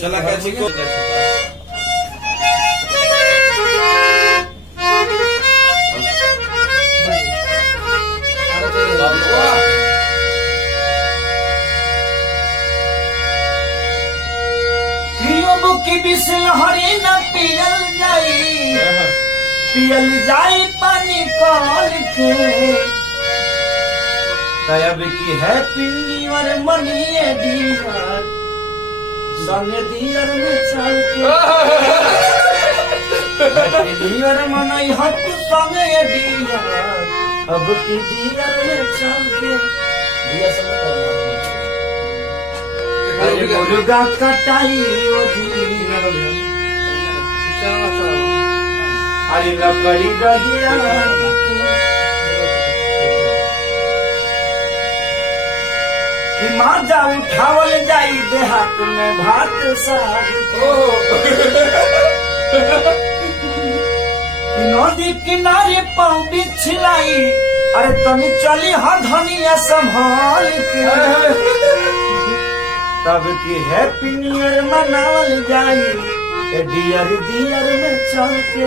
चला कैसी को की बिसलहरी न पियल जाई पानी कॉल के तब की हैप्पी न्यू ईयर मनिए दियर संगे दियर में चल के हैप्पी न्यू ईयर मनई हम संगे दियर अब की दियर में चल के दिया सब मुर्गा कटाई अरे लकड़ी गहिया कि माजा उठावल जाई देहात में भात साग कि नदी किनारे पाँव बिछलाई अरे तनी चली हा धनिया संभाल के तब की हैप्पी न्यू ईयर मनावल जाई डियर डियर में चल के